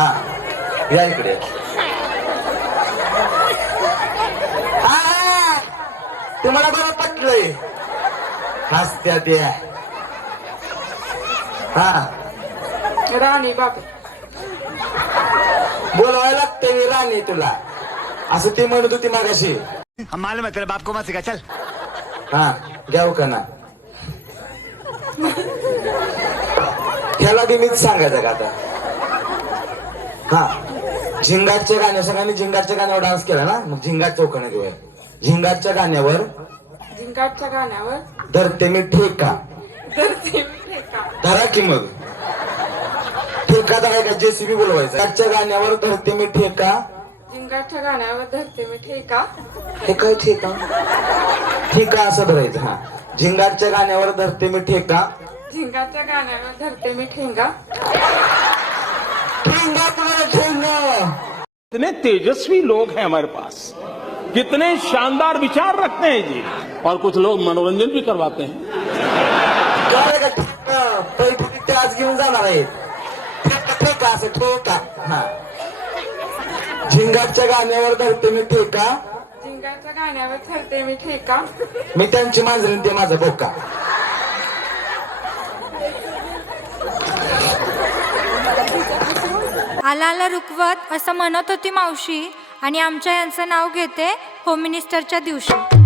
हा. या इकडे. तुम्हाला बरं पटलंय. हसत्या त्या. हा. राणी बाबू बोलवायला लागते मी राणी तुला. असं ती म्हणत होती मागाशी. मालूम है तेरे बाप को? मत सिखा चल. हा घ्याव का ना? ह्याला बी मीच सांगायचं का आता? हा. झिंगाटच्या गाण्या सगळ्यांनी झिंगाटच्या गाण्यावर डान्स केला ना? मग झिंगाट चौकाने देऊया. झिंगाटच्या गाण्यावर झिंगाटच्या गाण्यावर धरते मी ठेका. धरते मी ठेका. धरा की मग. ठेका धराय का? जेसीबी बोलवायचा. आजच्या गाण्यावर धरते मी ठेका. झिंगाटच्या गाण्यावर धरते मी ठेका. काय ठेका? ठेका असं धरायचं हा. झिंगाटच्या गाण्यावर धरते मी ठेका. झिंगाटच्या गाण्यावर धरते मी ठेंगा. ठेंगा कितने तेजस्वी लोग हैं हमारे पास। कितने शानदार विचार रखते हैं जी। और कुछ लोग मनोरंजन भी करवाते हैं। पैठणी आज घेऊन जाणार आहे ठेका ठेका असं ठेका हा झिंगाटच्या गाण्यावर धरते मी ठेका। झिंगाटच्या गाण्यावर धरते मी ठेका मी त्यांची मांजरीन ते माझा बोका आला आला रुकवत असं म्हणत होती मावशी आणि आमच्या यांचं नाव घेते होम मिनिस्टरच्या दिवशी.